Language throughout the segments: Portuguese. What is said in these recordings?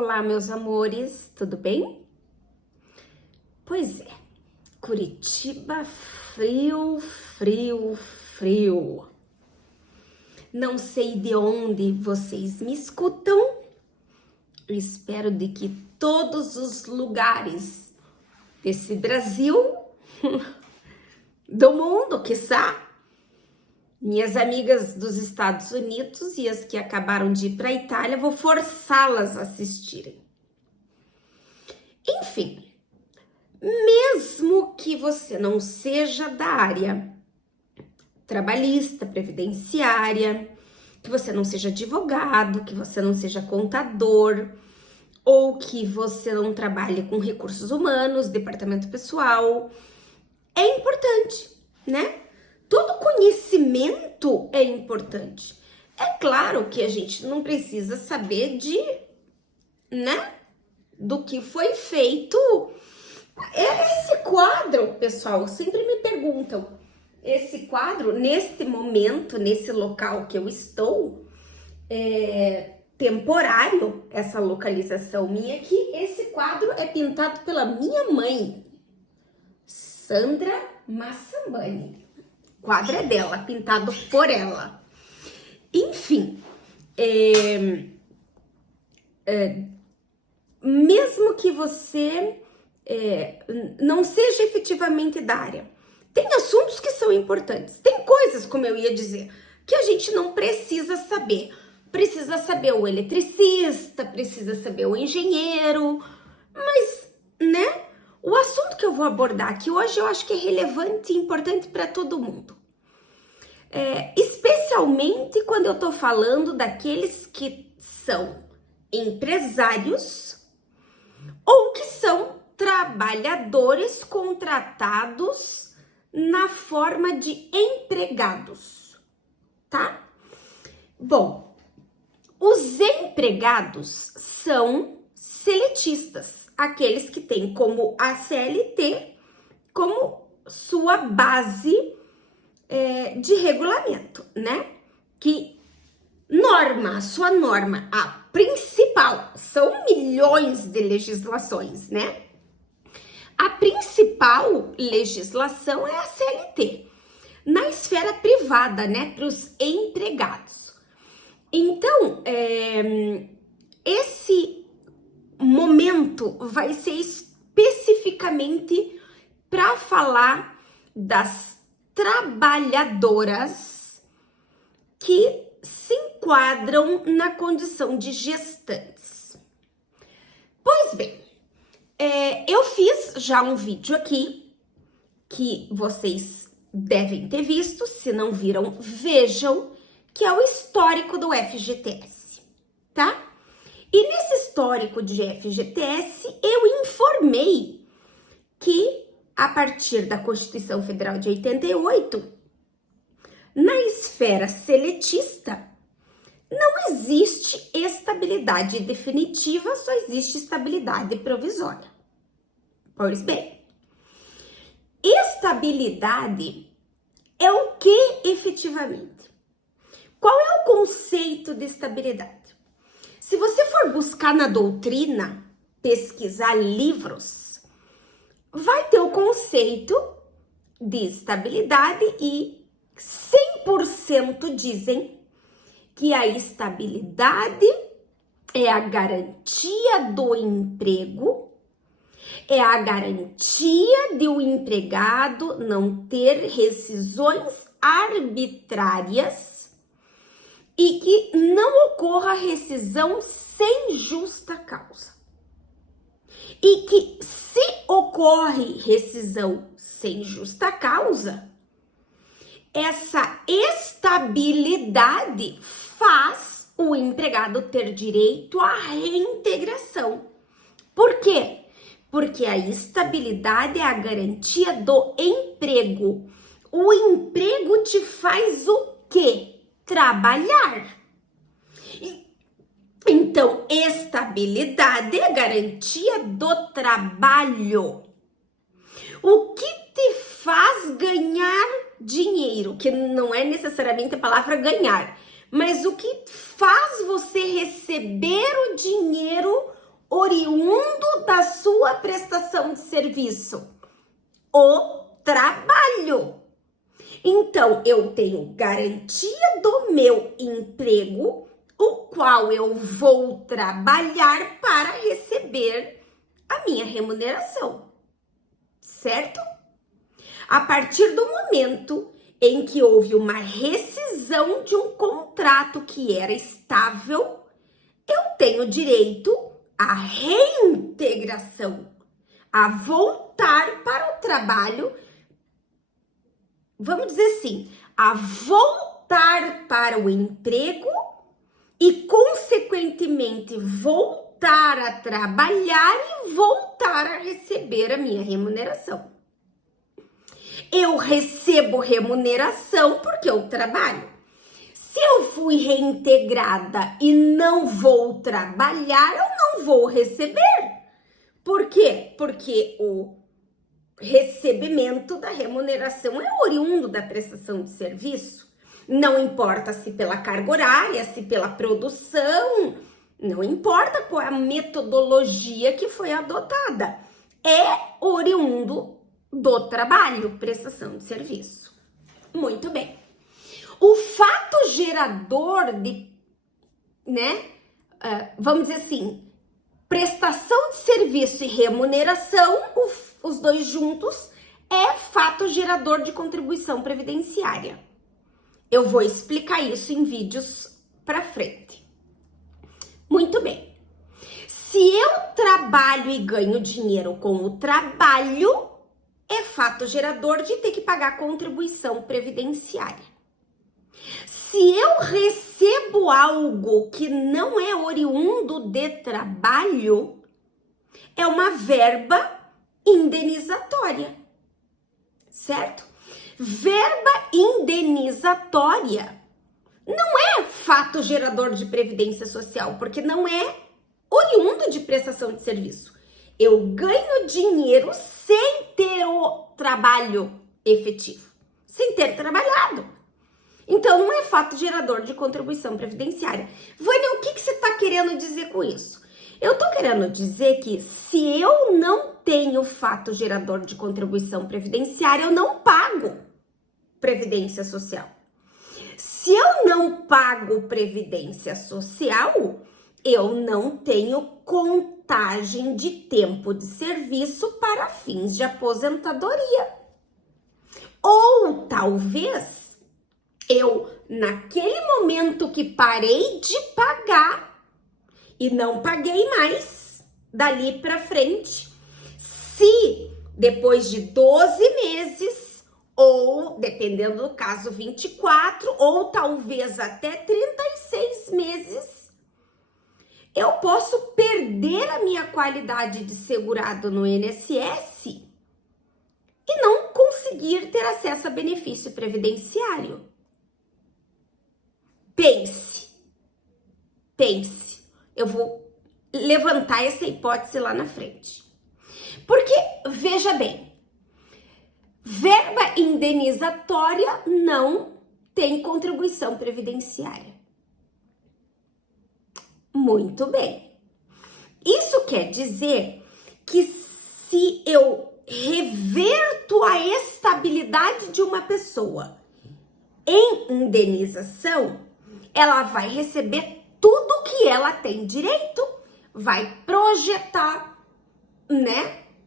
Olá, meus amores, tudo bem? Pois é, Curitiba, frio, frio, frio. Não sei de onde vocês me escutam. Eu espero de que todos os lugares desse Brasil, do mundo, quiçá, minhas amigas dos Estados Unidos e as que acabaram de ir para a Itália, vou forçá-las a assistirem. Enfim, mesmo que você não seja da área trabalhista, previdenciária, que você não seja advogado, que você não seja contador, ou que você não trabalhe com recursos humanos, departamento pessoal, é importante, né? Todo conhecimento é importante. É claro que a gente não precisa saber do que foi feito. Esse quadro, pessoal, sempre me perguntam, esse quadro, neste momento, nesse local que eu estou, temporário, essa localização minha aqui, esse quadro é pintado pela minha mãe, Sandra Massambani. O quadro é dela, pintado por ela. Enfim, mesmo que você não seja efetivamente da área, tem assuntos que são importantes, tem coisas, como eu ia dizer, que a gente não precisa saber. Precisa saber o eletricista, precisa saber o engenheiro, mas, né? O assunto que eu vou abordar aqui hoje eu acho que é relevante e importante para todo mundo. Especialmente quando eu tô falando daqueles que são empresários ou que são trabalhadores contratados na forma de empregados, tá? Bom, os empregados são seletistas, aqueles que têm como a CLT como sua base de regulamento, né? Que sua norma, a principal, são milhões de legislações, né? A principal legislação é a CLT, na esfera privada, né? Para os empregados. Então, esse momento vai ser especificamente para falar das trabalhadoras que se enquadram na condição de gestantes. Pois bem, eu fiz já um vídeo aqui que vocês devem ter visto, se não viram, vejam, que é o histórico do FGTS, tá? E nesse histórico de FGTS, eu informei que, a partir da Constituição Federal de 88, na esfera seletista, não existe estabilidade definitiva, só existe estabilidade provisória. Pois bem, estabilidade é o que efetivamente? Qual é o conceito de estabilidade? Se você for buscar na doutrina, pesquisar livros, vai ter o conceito de estabilidade e 100% dizem que a estabilidade é a garantia do emprego, é a garantia de o empregado não ter rescisões arbitrárias e que não ocorra rescisão sem justa causa. E que se ocorre rescisão sem justa causa, essa estabilidade faz o empregado ter direito à reintegração. Por quê? Porque a estabilidade é a garantia do emprego. O emprego te faz o quê? Trabalhar. Então, estabilidade é a garantia do trabalho. O que te faz ganhar dinheiro, que não é necessariamente a palavra ganhar, mas o que faz você receber o dinheiro oriundo da sua prestação de serviço? O trabalho. Então, eu tenho garantia do meu emprego, o qual eu vou trabalhar para receber a minha remuneração, certo? A partir do momento em que houve uma rescisão de um contrato que era estável, eu tenho direito à reintegração, a voltar para o trabalho, vamos dizer assim, a voltar para o emprego e, consequentemente, voltar a trabalhar e voltar a receber a minha remuneração. Eu recebo remuneração porque eu trabalho. Se eu fui reintegrada e não vou trabalhar, eu não vou receber. Por quê? Porque o recebimento da remuneração é oriundo da prestação de serviço. Não importa se pela carga horária, se pela produção, não importa qual é a metodologia que foi adotada. É oriundo do trabalho, prestação de serviço. Muito bem. O fato gerador de, vamos dizer assim, prestação de serviço e remuneração, os dois juntos, é fato gerador de contribuição previdenciária. Eu vou explicar isso em vídeos para frente. Muito bem. Se eu trabalho e ganho dinheiro com o trabalho, é fato gerador de ter que pagar contribuição previdenciária. Se eu recebo algo que não é oriundo de trabalho, é uma verba indenizatória, certo? Verba indenizatória não é fato gerador de previdência social, porque não é oriundo de prestação de serviço. Eu ganho dinheiro sem ter o trabalho efetivo, sem ter trabalhado. Então, não é fato gerador de contribuição previdenciária. Vânia, o que você está querendo dizer com isso? Eu estou querendo dizer que se eu não tenho fato gerador de contribuição previdenciária, eu não pago previdência social. Se eu não pago previdência social, eu não tenho contagem de tempo de serviço para fins de aposentadoria. Ou talvez eu, naquele momento que parei de pagar e não paguei mais dali para frente, se depois de 12 meses, ou dependendo do caso 24, ou talvez até 36 meses, eu posso perder a minha qualidade de segurado no INSS e não conseguir ter acesso a benefício previdenciário. Pense. Eu vou levantar essa hipótese lá na frente. Porque, veja bem, verba indenizatória não tem contribuição previdenciária. Muito bem. Isso quer dizer que se eu reverto a estabilidade de uma pessoa em indenização, ela vai receber tudo que ela tem direito, vai projetar,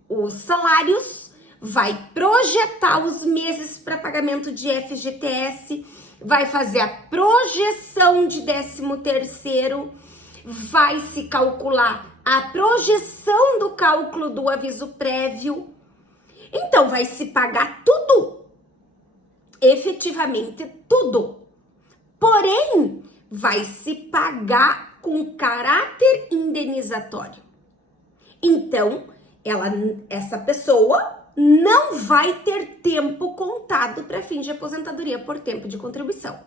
os salários, vai projetar os meses para pagamento de FGTS, vai fazer a projeção de 13º, vai se calcular a projeção do cálculo do aviso prévio. Então, vai se pagar tudo, efetivamente tudo. Porém, vai se pagar com caráter indenizatório. Então, essa pessoa não vai ter tempo contado para fins de aposentadoria por tempo de contribuição.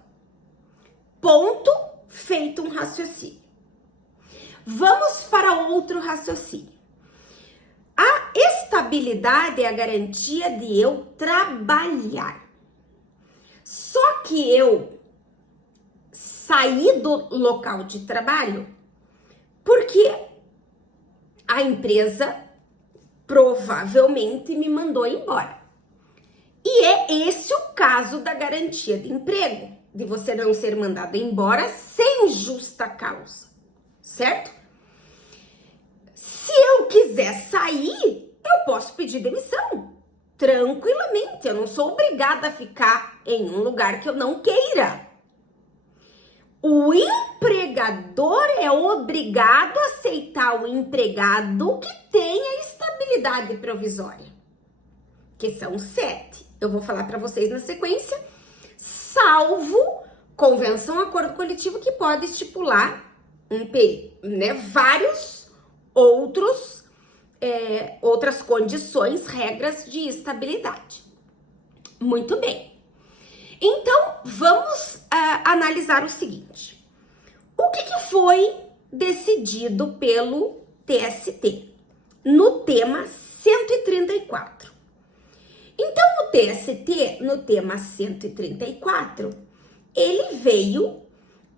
Ponto, feito um raciocínio. Vamos para outro raciocínio. A estabilidade é a garantia de eu trabalhar. Só que eu saí do local de trabalho porque a empresa provavelmente me mandou embora. E é esse o caso da garantia de emprego, de você não ser mandado embora sem justa causa, certo? Se eu quiser sair, eu posso pedir demissão, tranquilamente. Eu não sou obrigada a ficar em um lugar que eu não queira. O empregador é obrigado a aceitar o empregado que tenha estabilidade provisória, que são 7. Eu vou falar para vocês na sequência, salvo convenção, acordo coletivo, que pode estipular vários outras condições, regras de estabilidade. Muito bem. Então, vamos analisar o seguinte. O que foi decidido pelo TST no tema 134? Então, o TST, no tema 134, ele veio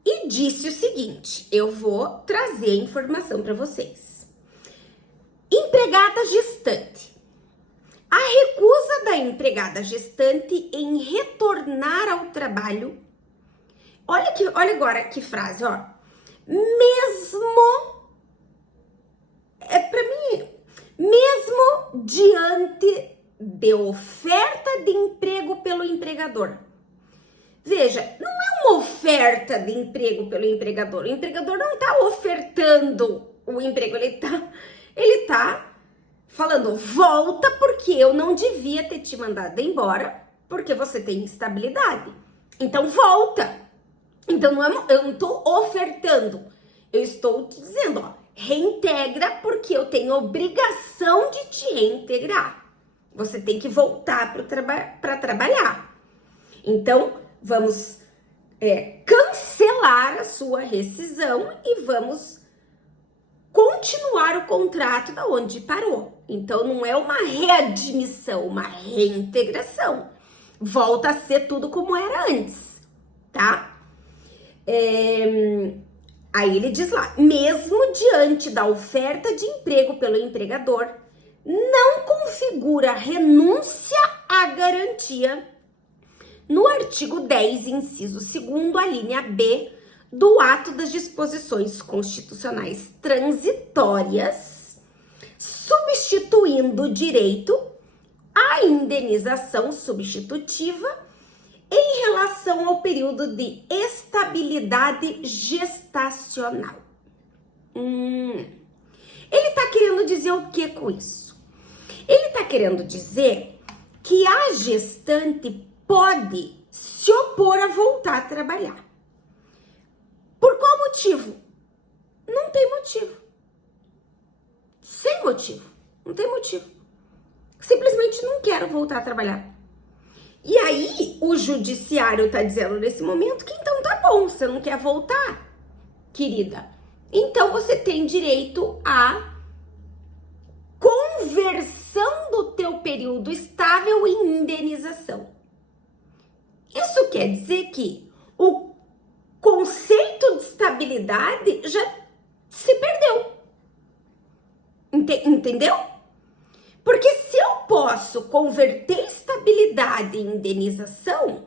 e disse o seguinte, eu vou trazer a informação para vocês. Empregada gestante. A recusa da empregada gestante em retornar ao trabalho. Olha agora que frase, ó. Mesmo diante de oferta de emprego pelo empregador. Veja, não é uma oferta de emprego pelo empregador. O empregador não está ofertando o emprego, ele tá falando, volta porque eu não devia ter te mandado embora, porque você tem estabilidade. Então volta. Então eu não estou ofertando, eu estou te dizendo, ó, reintegra porque eu tenho obrigação de te reintegrar. Você tem que voltar para trabalhar. Então, vamos cancelar a sua rescisão e vamos continuar o contrato da onde parou. Então, não é uma readmissão, uma reintegração. Volta a ser tudo como era antes, tá? Aí ele diz lá, mesmo diante da oferta de emprego pelo empregador, não configura renúncia à garantia no artigo 10, inciso 2º, a linha B do ato das disposições constitucionais transitórias, substituindo o direito à indenização substitutiva em relação ao período de estabilidade gestacional. Ele tá querendo dizer o que com isso? Ele tá querendo dizer que a gestante pode se opor a voltar a trabalhar. Por qual motivo? Não tem motivo. Sem motivo. Não tem motivo. Simplesmente não quero voltar a trabalhar. E aí, o judiciário tá dizendo nesse momento que então tá bom, você não quer voltar, querida. Então, você tem direito a conversão do teu período estável em indenização. Isso quer dizer que o conceito de estabilidade já se perdeu. Entendeu? Porque se eu posso converter estabilidade em indenização,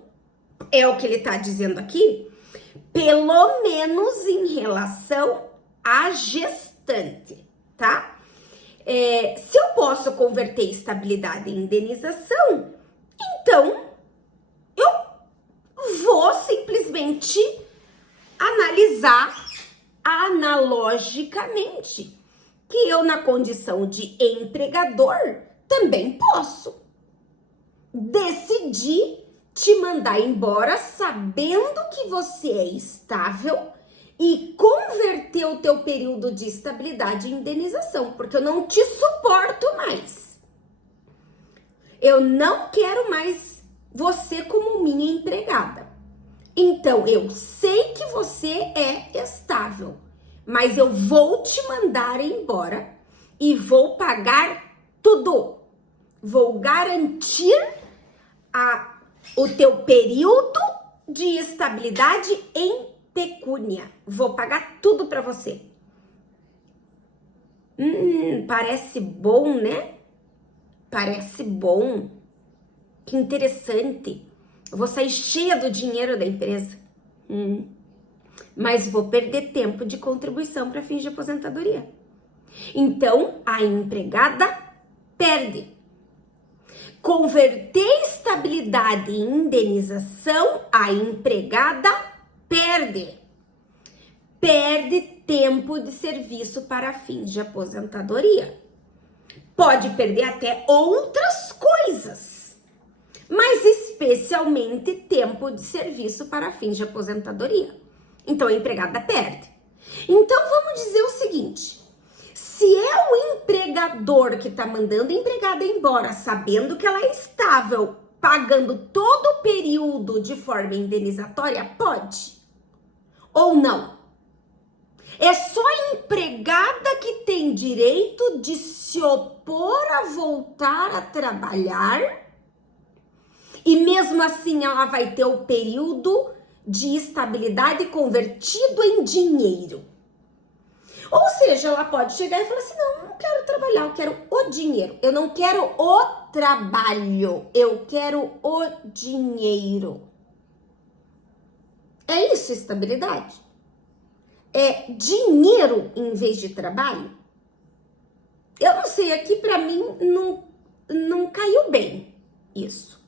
é o que ele está dizendo aqui, pelo menos em relação à gestante, tá? Se eu posso converter estabilidade em indenização, então eu vou simplesmente analisar analogicamente que eu, na condição de empregador, também posso decidir te mandar embora sabendo que você é estável e converter o teu período de estabilidade em indenização, porque eu não te suporto mais. Eu não quero mais você como minha empregada. Então, eu sei que você é estável, mas eu vou te mandar embora e vou pagar tudo. Vou garantir o teu período de estabilidade em pecúnia. Vou pagar tudo para você. Parece bom, né? Parece bom. Que interessante. Eu vou sair cheia do dinheiro da empresa. Mas vou perder tempo de contribuição para fins de aposentadoria. Então, a empregada perde. Converter estabilidade em indenização, a empregada perde. Perde tempo de serviço para fins de aposentadoria. Pode perder até outras coisas, mas especialmente tempo de serviço para fins de aposentadoria. Então a empregada perde. Então vamos dizer o seguinte: se é o empregador que está mandando a empregada embora, sabendo que ela é estável, pagando todo o período de forma indenizatória, pode ou não? É só a empregada que tem direito de se opor a voltar a trabalhar e mesmo assim ela vai ter o período de estabilidade convertido em dinheiro. Ou seja, ela pode chegar e falar assim: não quero trabalhar, eu quero o dinheiro. Eu não quero o trabalho, eu quero o dinheiro. É isso, estabilidade? É dinheiro em vez de trabalho? Eu não sei, aqui pra mim não caiu bem isso.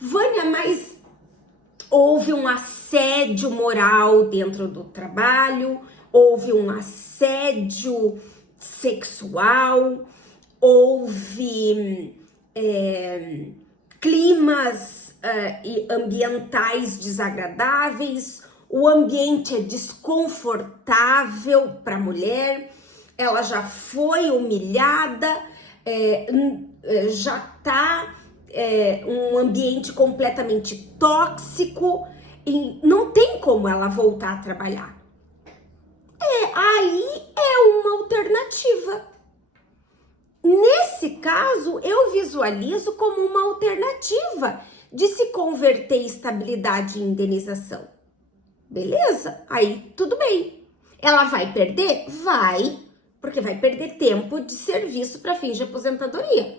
Vânia, mas houve um assédio moral dentro do trabalho, houve um assédio sexual, houve climas ambientais desagradáveis, o ambiente é desconfortável para a mulher, ela já foi humilhada, já tá um ambiente completamente tóxico e não tem como ela voltar a trabalhar. Aí é uma alternativa. Nesse caso, eu visualizo como uma alternativa de se converter estabilidade em indenização. Beleza? Aí tudo bem. Ela vai perder? Vai, porque vai perder tempo de serviço para fins de aposentadoria.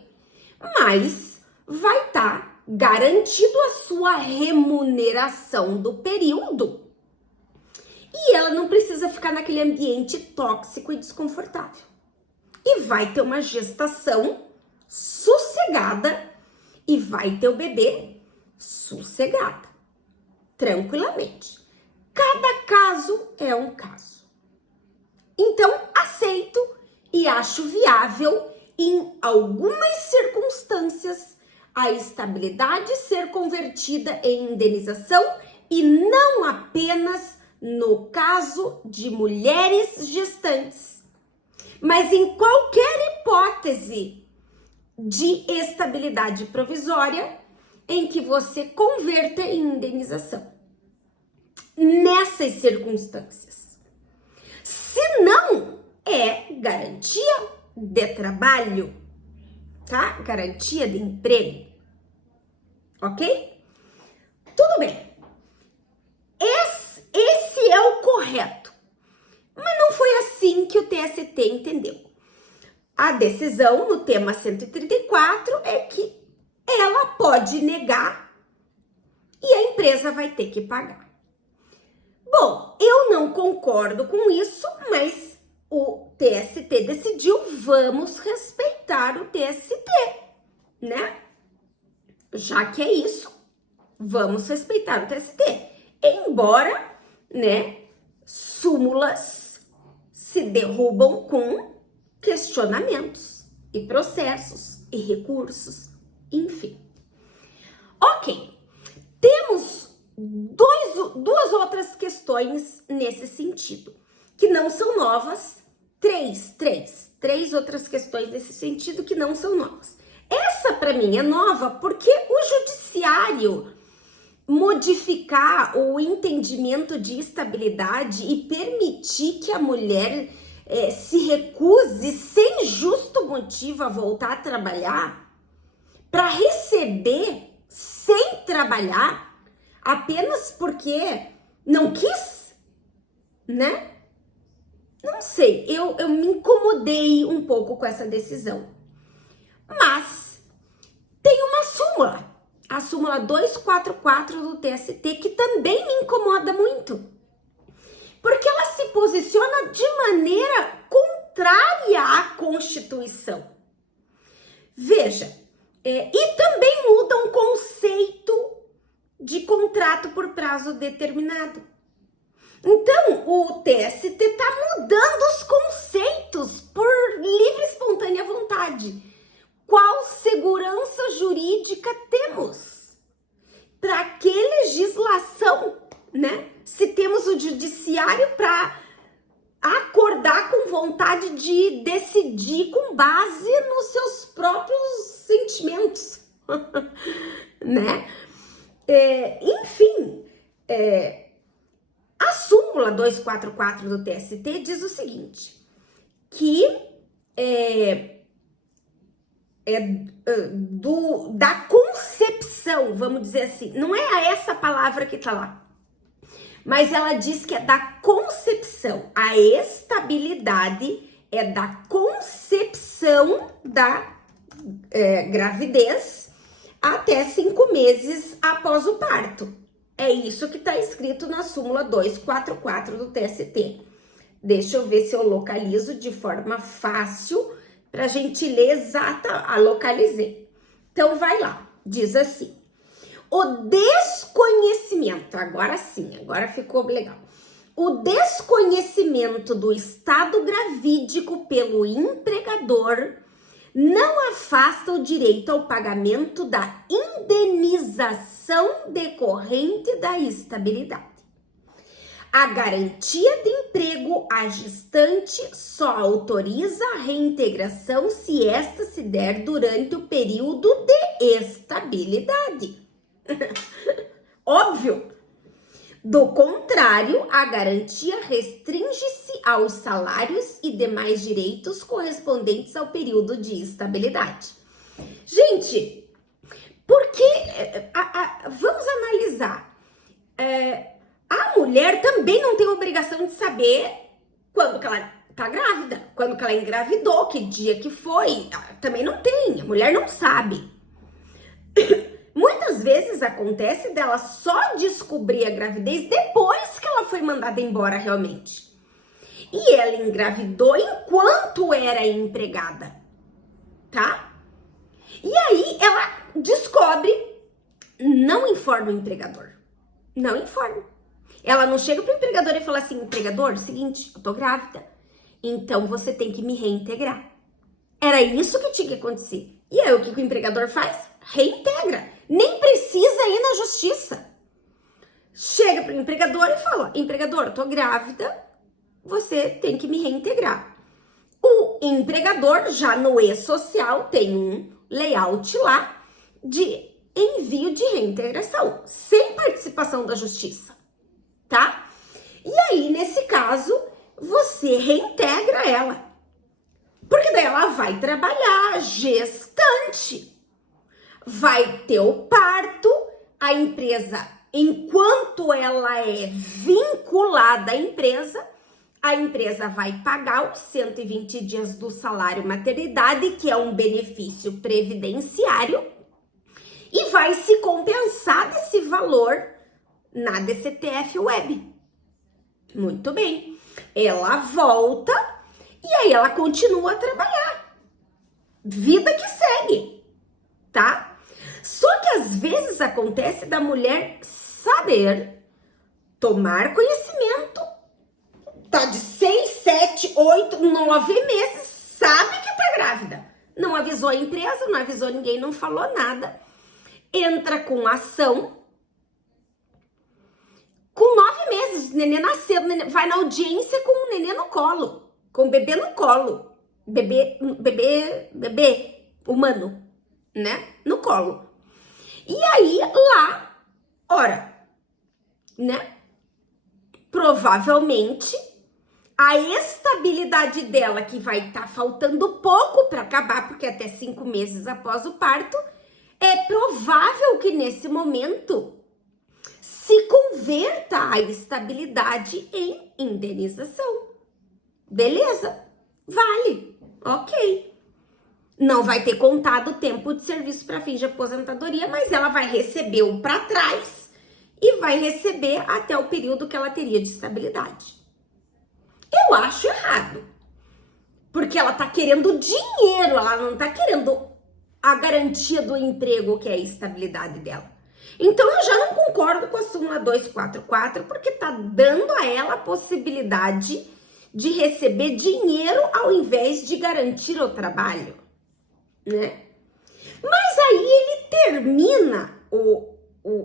Mas vai estar garantido a sua remuneração do período. E ela não precisa ficar naquele ambiente tóxico e desconfortável. E vai ter uma gestação sossegada e vai ter o bebê sossegada, tranquilamente. Cada caso é um caso. Então, aceito e acho viável, em algumas circunstâncias, a estabilidade ser convertida em indenização e não apenas no caso de mulheres gestantes, mas em qualquer hipótese de estabilidade provisória em que você converta em indenização. Nessas circunstâncias. Se não, é garantia de trabalho, tá? Garantia de emprego, ok? Tudo bem. Esse é o correto. Mas não foi assim que o TST entendeu. A decisão no tema 134 é que ela pode negar e a empresa vai ter que pagar. Bom, eu não concordo com isso, mas o TST decidiu, vamos respeitar o TST, né? Já que é isso, vamos respeitar o TST. Embora, né, súmulas se derrubam com questionamentos e processos e recursos, enfim. Ok, temos duas outras questões nesse sentido, que não são novas, três outras questões nesse sentido que não são novas. Essa para mim é nova porque o judiciário modificar o entendimento de estabilidade e permitir que a mulher se recuse sem justo motivo a voltar a trabalhar para receber sem trabalhar apenas porque não quis, né? Não sei, eu me incomodei um pouco com essa decisão. Mas tem uma súmula, a súmula 244 do TST, que também me incomoda muito. Porque ela se posiciona de maneira contrária à Constituição. Veja, e também muda um conceito de contrato por prazo determinado. Então, o TST está mudando os conceitos por livre e espontânea vontade. Qual segurança jurídica temos? Para que legislação, né? Se temos o judiciário para acordar com vontade de decidir com base nos seus próprios sentimentos, né? Enfim, a súmula 244 do TST diz o seguinte, que da concepção, vamos dizer assim, não é essa palavra que tá lá, mas ela diz que é da concepção, a estabilidade é da concepção da gravidez até 5 meses após o parto. É isso que está escrito na súmula 244 do TST. Deixa eu ver se eu localizo de forma fácil para a gente ler exata. Localizei. Então, vai lá. Diz assim. O desconhecimento, agora sim, agora ficou legal. O desconhecimento do estado gravídico pelo empregador não afasta o direito ao pagamento da indenização decorrente da estabilidade. A garantia de emprego à gestante só autoriza a reintegração se esta se der durante o período de estabilidade. Óbvio. Do contrário, a garantia restringe-se aos salários e demais direitos correspondentes ao período de estabilidade. Gente, porque vamos analisar. A mulher também não tem obrigação de saber quando que ela tá grávida, quando que ela engravidou, que dia que foi. Também não tem, a mulher não sabe. Muitas vezes acontece dela só descobrir a gravidez depois que ela foi mandada embora realmente. E ela engravidou enquanto era empregada, tá? E aí ela descobre, não informa o empregador, não informa. Ela não chega pro empregador e fala assim, empregador, seguinte, eu tô grávida, então você tem que me reintegrar. Era isso que tinha que acontecer. E aí o que o empregador faz? Reintegra. Nem precisa ir na justiça. Chega pro empregador e fala, empregador, eu tô grávida, você tem que me reintegrar. O empregador, já no e-social, tem um layout lá de envio de reintegração, sem participação da justiça, tá? E aí, nesse caso, você reintegra ela. Porque daí ela vai trabalhar gestante. Vai ter o parto, a empresa, enquanto ela é vinculada à empresa, a empresa vai pagar os 120 dias do salário maternidade, que é um benefício previdenciário, e vai se compensar desse valor na DCTF Web. Muito bem. Ela volta e aí ela continua a trabalhar. Vida que segue, tá? Só que às vezes acontece da mulher saber, tomar conhecimento, tá de 6, 7, 8, 9 meses, sabe que tá grávida. Não avisou a empresa, não avisou ninguém, não falou nada. Entra com ação. Com 9 meses, o nenê nasceu, vai na audiência com o nenê no colo, com o bebê no colo. Bebê humano, né? No colo. E aí, lá, ora, né? Provavelmente, a estabilidade dela, que vai estar faltando pouco para acabar, porque até 5 meses após o parto, é provável que nesse momento se converta a estabilidade em indenização. Beleza, vale, ok. Não vai ter contado o tempo de serviço para fins de aposentadoria, mas ela vai receber o para trás e vai receber até o período que ela teria de estabilidade. Eu acho errado, porque ela tá querendo dinheiro, ela não tá querendo a garantia do emprego, que é a estabilidade dela. Então eu já não concordo com a súmula 244, porque tá dando a ela a possibilidade de receber dinheiro ao invés de garantir o trabalho, né? Mas aí ele termina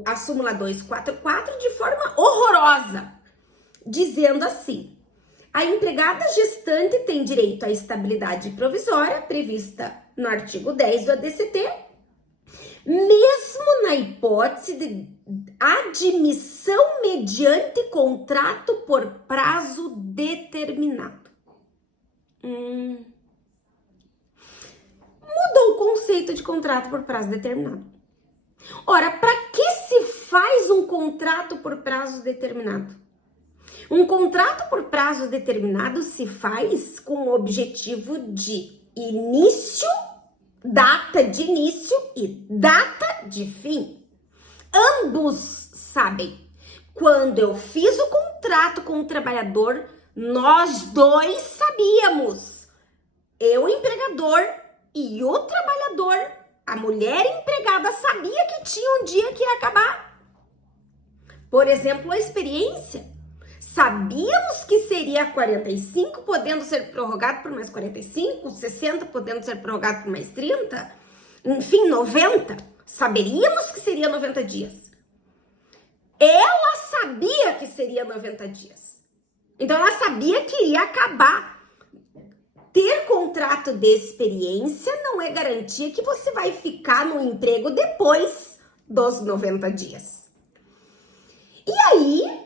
a súmula 244 de forma horrorosa, dizendo assim: a empregada gestante tem direito à estabilidade provisória prevista no artigo 10 do ADCT, mesmo na hipótese de admissão mediante contrato por prazo determinado. Mudou o conceito de contrato por prazo determinado. Ora, para que se faz um contrato por prazo determinado? Um contrato por prazo determinado se faz com o objetivo de início, data de início e data de fim. Ambos sabem. Quando eu fiz o contrato com o trabalhador, nós dois sabíamos. Eu, empregador, e o trabalhador, a mulher empregada, sabia que tinha um dia que ia acabar. Por exemplo, a experiência. Sabíamos que seria 45, podendo ser prorrogado por mais 45, 60, podendo ser prorrogado por mais 30, enfim, 90. Saberíamos que seria 90 dias. Ela sabia que seria 90 dias. Então, ela sabia que ia acabar. Ter contrato de experiência não é garantia que você vai ficar no emprego depois dos 90 dias. E aí,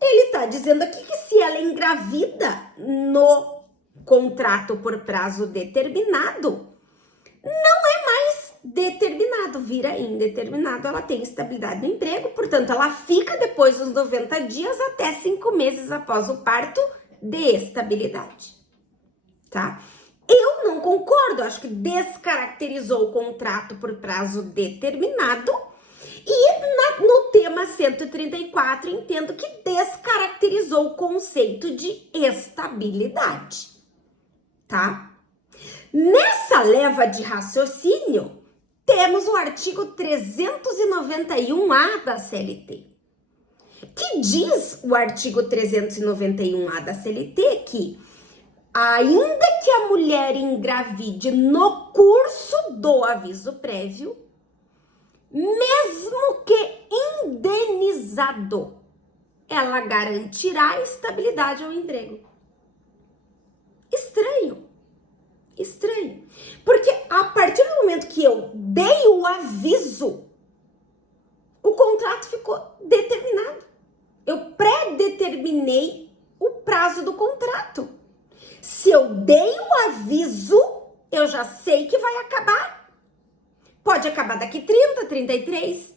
ele tá dizendo aqui que se ela engravida no contrato por prazo determinado, não é mais determinado, vira indeterminado, ela tem estabilidade no emprego, portanto, ela fica depois dos 90 dias até 5 meses após o parto de estabilidade, tá? Eu não concordo, acho que descaracterizou o contrato por prazo determinado. E no tema 134, entendo que descaracterizou o conceito de estabilidade, tá? Nessa leva de raciocínio, temos o artigo 391A da CLT, que diz o artigo 391A da CLT que, ainda que a mulher engravide no curso do aviso prévio, mesmo que indenizado, ela garantirá estabilidade ao emprego. Estranho. Porque a partir do momento que eu dei o aviso, o contrato ficou determinado. Eu pré-determinei o prazo do contrato. Se eu dei o aviso, eu já sei que vai acabar. Pode acabar daqui 30, 33,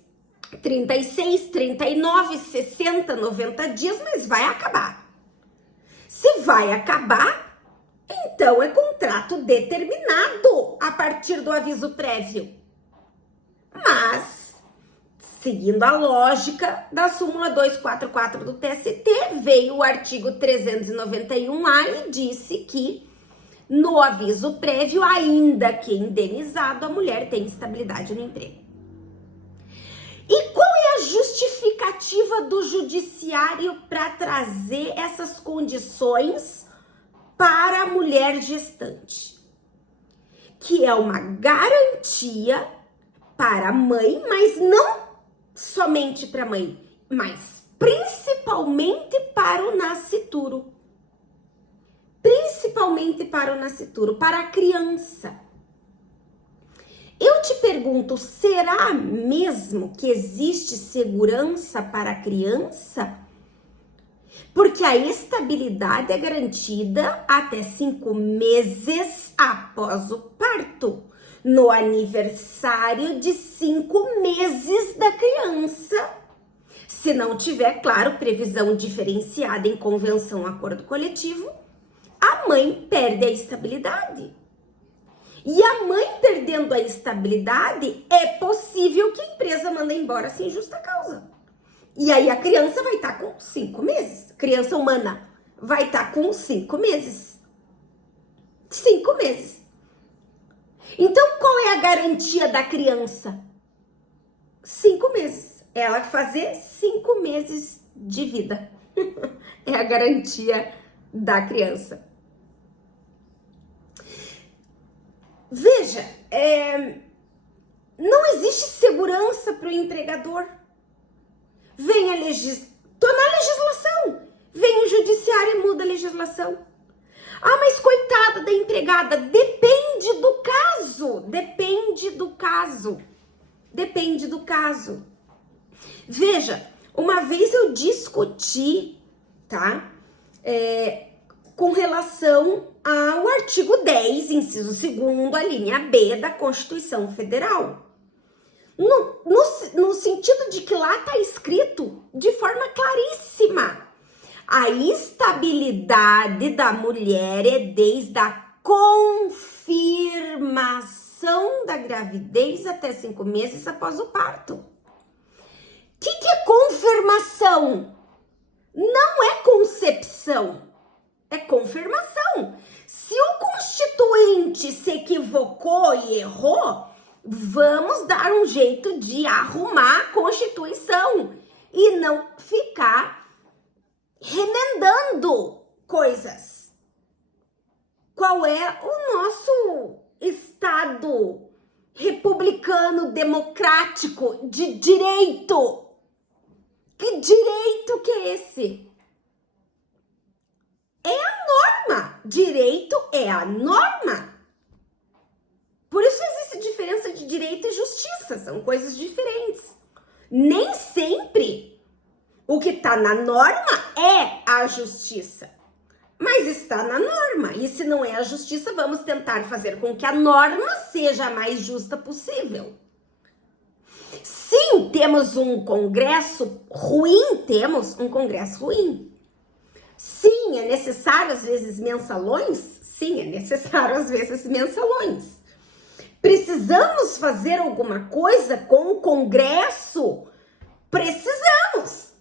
36, 39, 60, 90 dias, mas vai acabar. Se vai acabar, então é contrato determinado a partir do aviso prévio. Mas, seguindo a lógica da súmula 244 do TST, veio o artigo 391A e disse que no aviso prévio, ainda que indenizado, a mulher tem estabilidade no emprego. E qual é a justificativa do judiciário para trazer essas condições para a mulher gestante? Que é uma garantia para a mãe, mas não somente para a mãe, mas principalmente para o nascituro. Principalmente para o nascituro, para a criança. Eu te pergunto, será mesmo que existe segurança para a criança? Porque a estabilidade é garantida até 5 meses após o parto, no aniversário de 5 meses da criança. Se não tiver, claro, previsão diferenciada em convenção, acordo coletivo, a mãe perde a estabilidade. E a mãe perdendo a estabilidade, é possível que a empresa mande embora sem justa causa. E aí a criança vai estar com 5 meses. Criança humana vai estar com 5 meses. 5 meses. Então, qual é a garantia da criança? 5 meses. Ela fazer 5 meses de vida. É a garantia da criança. Veja, não existe segurança para o empregador. Vem a tô na legislação. Vem o judiciário e muda a legislação. Ah, mas coitada da empregada, depende do caso. Depende do caso. Depende do caso. Veja, uma vez eu discuti, tá? Com relação ao artigo 10, inciso 2º, a linha B da Constituição Federal. No sentido de que lá está escrito de forma claríssima: a estabilidade da mulher é desde a confirmação da gravidez até 5 meses após o parto. O que é confirmação? Não é concepção, é confirmação. Se o constituinte se equivocou e errou, vamos dar um jeito de arrumar a Constituição e não ficar remendando coisas. Qual é o nosso Estado republicano, democrático, de direito? Que direito que é esse? É a norma. Direito é a norma. Por isso existe diferença de direito e justiça. São coisas diferentes. Nem sempre o que está na norma é a justiça. Mas está na norma. E se não é a justiça, vamos tentar fazer com que a norma seja a mais justa possível. Sim, temos um Congresso ruim, temos um Congresso ruim. Sim, é necessário às vezes mensalões? Sim, é necessário às vezes mensalões. Precisamos fazer alguma coisa com o Congresso? Precisamos.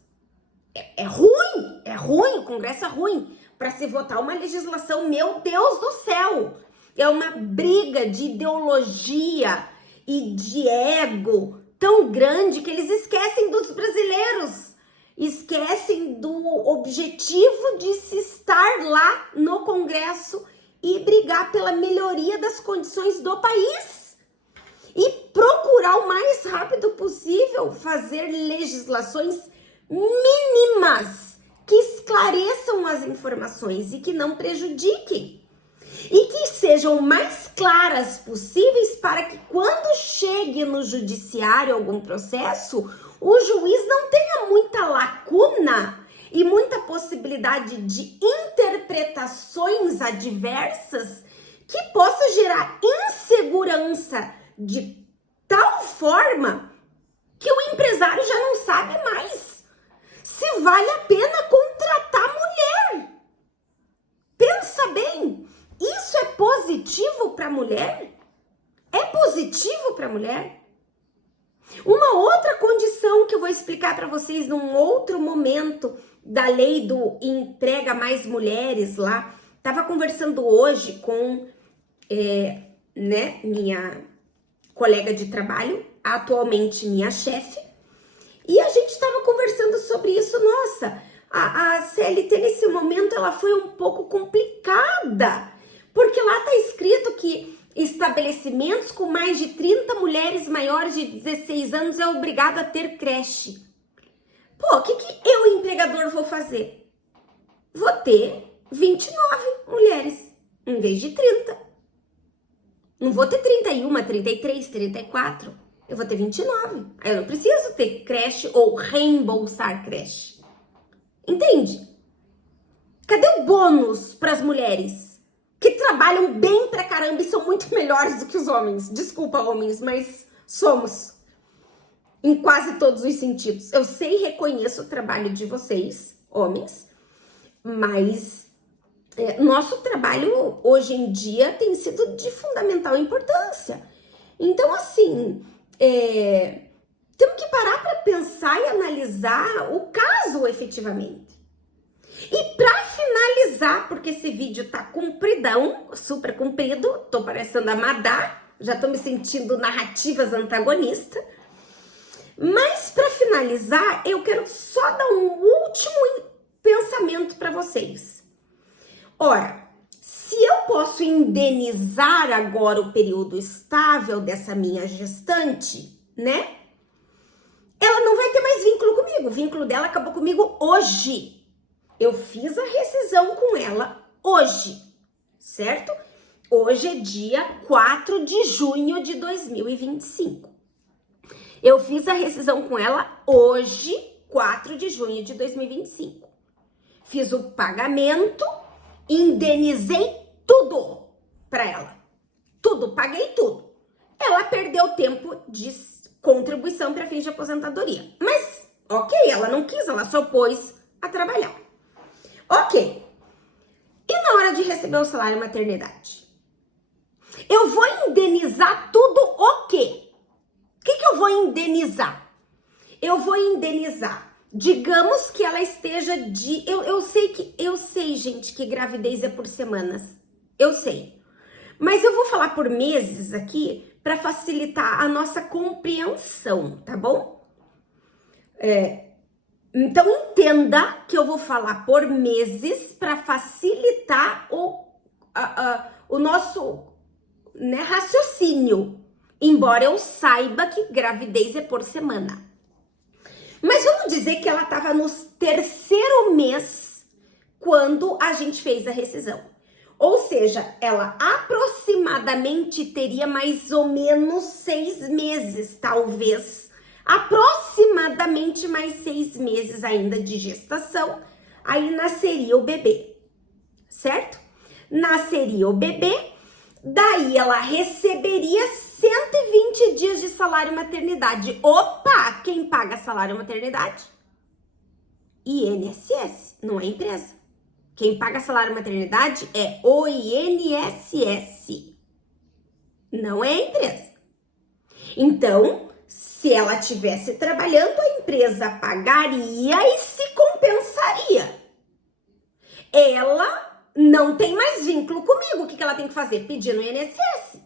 É ruim, o Congresso é ruim. Para se votar uma legislação, meu Deus do céu, é uma briga de ideologia e de ego tão grande que eles esquecem dos brasileiros, esquecem do objetivo de se estar lá no Congresso e brigar pela melhoria das condições do país e procurar o mais rápido possível fazer legislações mínimas que esclareçam as informações e que não prejudiquem e que sejam mais claras possíveis para que quando chegue no judiciário algum processo, o juiz não tenha muita lacuna e muita possibilidade de interpretações adversas que possa gerar insegurança de tal forma que o empresário já não sabe mais se vale a pena contratar mulher. Pensa bem, isso é positivo para a mulher? É positivo para a mulher? Uma outra condição que eu vou explicar para vocês num outro momento da lei do entrega mais mulheres lá. Tava conversando hoje com minha colega de trabalho, atualmente minha chefe, e a gente estava conversando sobre isso. Nossa, a CLT nesse momento ela foi um pouco complicada, porque lá tá escrito que estabelecimentos com mais de 30 mulheres maiores de 16 anos é obrigado a ter creche. Pô, o que eu, empregador, vou fazer? Vou ter 29 mulheres em vez de 30. Não vou ter 31, 33, 34. Eu vou ter 29. Aí eu não preciso ter creche ou reembolsar creche. Entende? Cadê o bônus para as mulheres que trabalham bem pra caramba e são muito melhores do que os homens? Desculpa, homens, mas somos. Em quase todos os sentidos. Eu sei e reconheço o trabalho de vocês, homens, mas nosso trabalho hoje em dia tem sido de fundamental importância. Então, assim, temos que parar para pensar e analisar o caso efetivamente. E para finalizar, porque esse vídeo tá compridão, super comprido, tô parecendo a Madá, já tô me sentindo narrativas antagonistas. Mas para finalizar, eu quero só dar um último pensamento para vocês. Ora, se eu posso indenizar agora o período estável dessa minha gestante, né? Ela não vai ter mais vínculo comigo. O vínculo dela acabou comigo hoje. Eu fiz a rescisão com ela hoje, certo? Hoje é dia 4 de junho de 2025. Eu fiz a rescisão com ela hoje, 4 de junho de 2025. Fiz o pagamento, indenizei tudo para ela. Tudo, paguei tudo. Ela perdeu tempo de contribuição para fins de aposentadoria. Mas, ok, ela não quis, ela só pôs a trabalhar. Ok. E na hora de receber o salário maternidade? Eu vou indenizar tudo o quê? O que eu vou indenizar? Eu vou indenizar, digamos que ela esteja de... Eu sei, gente, que gravidez é por semanas. Eu sei. Mas eu vou falar por meses aqui para facilitar a nossa compreensão, tá bom? Então, entenda que eu vou falar por meses para facilitar o nosso, né, raciocínio. Embora eu saiba que gravidez é por semana. Mas vamos dizer que ela estava no 3º mês quando a gente fez a rescisão. Ou seja, ela aproximadamente teria mais ou menos 6 meses, talvez. Aproximadamente mais 6 meses ainda de gestação. Aí nasceria o bebê, certo? Nasceria o bebê, daí ela receberia 120 dias de salário maternidade. Opa! Quem paga salário maternidade? INSS, não é empresa. Quem paga salário maternidade é o INSS, não é a empresa. Então, se ela estivesse trabalhando, a empresa pagaria e se compensaria. Ela não tem mais vínculo comigo. O que ela tem que fazer? Pedir no INSS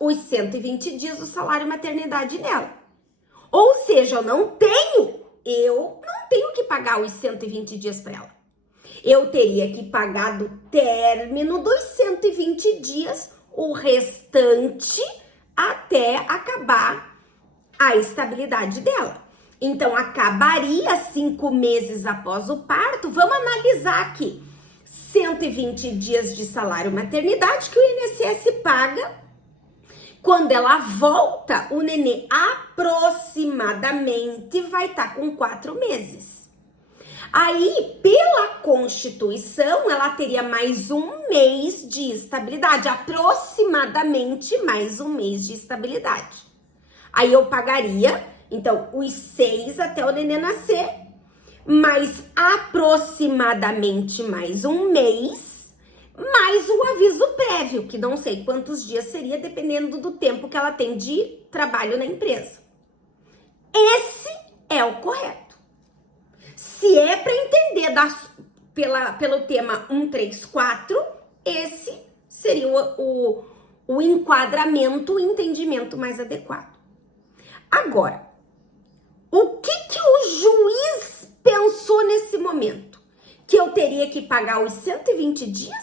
os 120 dias do salário maternidade dela. Ou seja, eu não tenho que pagar os 120 dias para ela. Eu teria que pagar do término dos 120 dias o restante até acabar a estabilidade dela. Então, acabaria 5 meses após o parto. Vamos analisar aqui. 120 dias de salário maternidade que o INSS paga. Quando ela volta, o nenê aproximadamente vai estar com 4 meses. Aí, pela Constituição, ela teria mais 1 mês de estabilidade, aproximadamente mais 1 mês de estabilidade. Aí eu pagaria, então, os 6 até o nenê nascer, mais aproximadamente mais 1 mês, mais o aviso prévio, que não sei quantos dias seria, dependendo do tempo que ela tem de trabalho na empresa. Esse é o correto. Se é para entender pelo tema 134, esse seria o enquadramento, o entendimento mais adequado. Agora, o que o juiz pensou nesse momento? Que eu teria que pagar os 120 dias?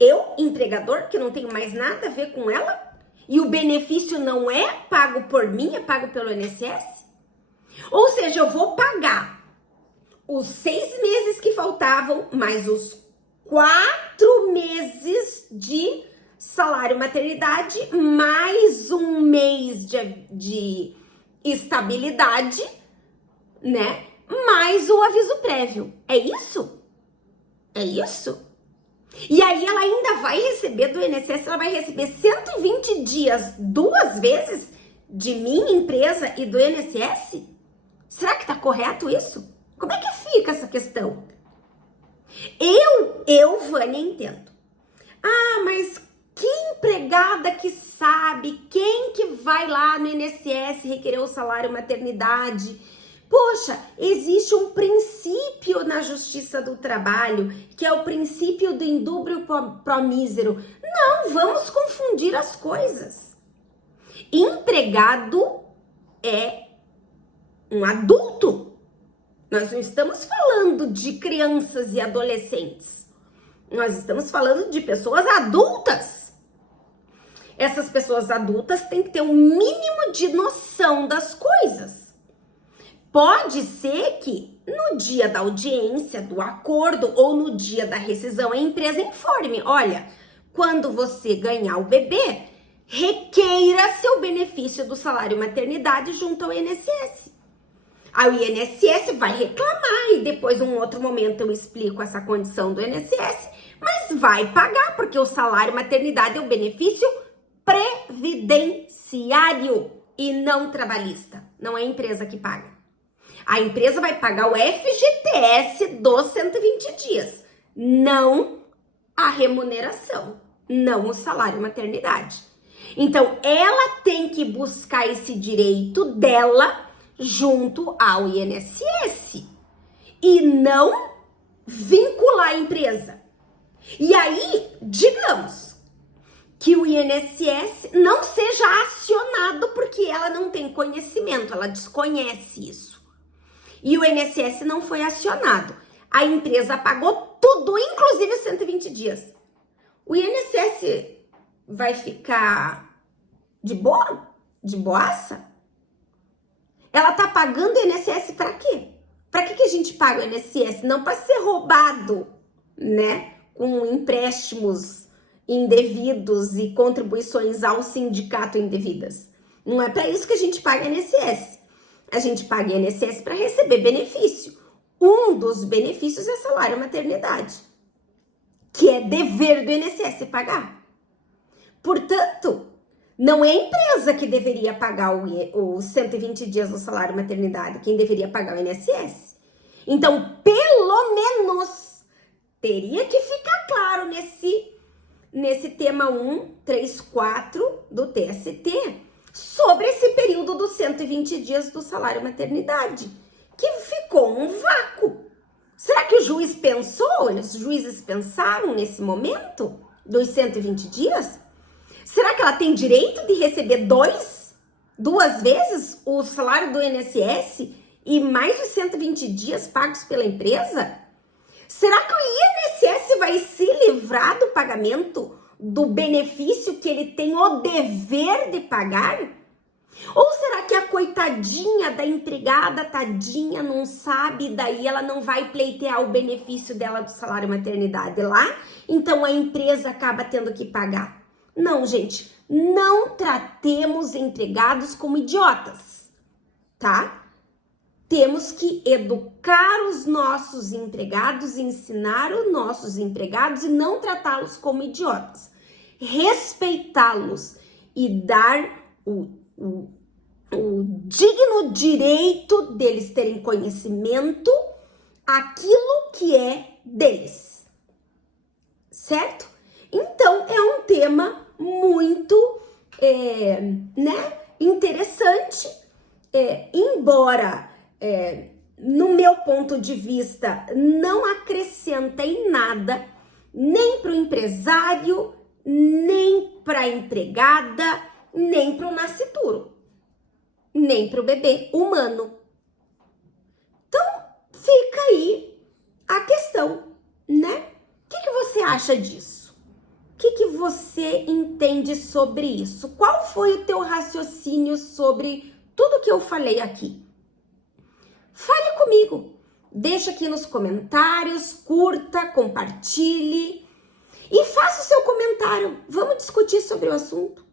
Eu, empregador, que não tenho mais nada a ver com ela? E o benefício não é pago por mim, é pago pelo INSS? Ou seja, eu vou pagar os 6 meses que faltavam, mais os 4 meses de salário maternidade, mais 1 mês de estabilidade, né? Mais o aviso prévio. É isso? É isso? E aí ela ainda vai receber do INSS, ela vai receber 120 dias 2 vezes de minha empresa e do INSS? Será que tá correto isso? Como é que fica essa questão? Vânia, entendo. Ah, mas que empregada que sabe quem que vai lá no INSS requerer o salário maternidade? Poxa, existe um princípio na Justiça do Trabalho, que é o princípio do indúbio pro mísero. Não, vamos confundir as coisas. Empregado é um adulto. Nós não estamos falando de crianças e adolescentes. Nós estamos falando de pessoas adultas. Essas pessoas adultas têm que ter um mínimo de noção das coisas. Pode ser que no dia da audiência, do acordo ou no dia da rescisão, a empresa informe: olha, quando você ganhar o bebê, requeira seu benefício do salário maternidade junto ao INSS. Aí o INSS vai reclamar e depois, num outro momento, eu explico essa condição do INSS, mas vai pagar, porque o salário maternidade é o benefício previdenciário e não trabalhista. Não é a empresa que paga. A empresa vai pagar o FGTS dos 120 dias, não a remuneração, não o salário maternidade. Então, ela tem que buscar esse direito dela junto ao INSS e não vincular a empresa. E aí, digamos que o INSS não seja acionado porque ela não tem conhecimento, ela desconhece isso. E o INSS não foi acionado. A empresa pagou tudo, inclusive os 120 dias. O INSS vai ficar de boa? De boaça? Ela tá pagando o INSS para quê? Para que a gente paga o INSS? Não para ser roubado, né? Com empréstimos indevidos e contribuições ao sindicato indevidas. Não é para isso que a gente paga o INSS. A gente paga o INSS para receber benefício. Um dos benefícios é salário maternidade, que é dever do INSS pagar. Portanto, não é a empresa que deveria pagar os 120 dias do salário maternidade, quem deveria pagar o INSS. Então, pelo menos, teria que ficar claro nesse tema 134 do TST, sobre esse período dos 120 dias do salário maternidade, que ficou um vácuo. Será que o juiz pensou, os juízes pensaram nesse momento dos 120 dias? Será que ela tem direito de receber duas vezes o salário do INSS e mais de 120 dias pagos pela empresa? Será que o INSS vai se livrar do pagamento do benefício que ele tem o dever de pagar? Ou será que a coitadinha da empregada, tadinha, não sabe e daí ela não vai pleitear o benefício dela do salário maternidade lá? Então a empresa acaba tendo que pagar. Não, gente, não tratemos empregados como idiotas, tá? Temos que educar os nossos empregados, ensinar os nossos empregados e não tratá-los como idiotas. Respeitá-los e dar o digno direito deles terem conhecimento aquilo que é deles, certo? Então, é um tema muito interessante, embora no meu ponto de vista não acrescenta em nada, nem para o empresário, nem para a empregada, nem para o nascituro, nem para o bebê humano. Então, fica aí a questão, né? O que você acha disso? O que você entende sobre isso? Qual foi o teu raciocínio sobre tudo que eu falei aqui? Fale comigo. Deixa aqui nos comentários, curta, compartilhe e faça o seu comentário. Vamos discutir sobre o assunto.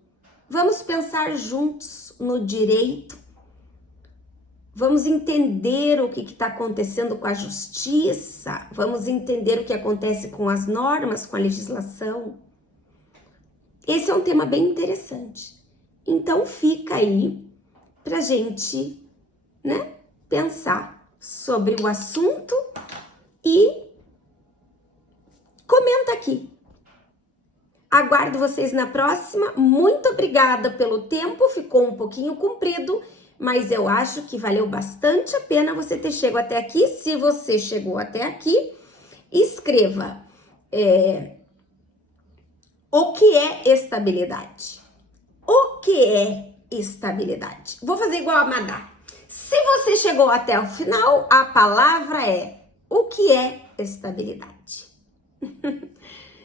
Vamos pensar juntos no direito. Vamos entender o que está acontecendo com a justiça. Vamos entender o que acontece com as normas, com a legislação. Esse é um tema bem interessante. Então fica aí pra gente, né, pensar sobre o assunto e comenta aqui. Aguardo vocês na próxima. Muito obrigada pelo tempo, ficou um pouquinho comprido, mas eu acho que valeu bastante a pena você ter chegado até aqui. Se você chegou até aqui, escreva o que é estabilidade. O que é estabilidade? Vou fazer igual a Madá. Se você chegou até o final, a palavra é o que é estabilidade.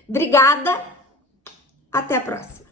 Obrigada, até a próxima.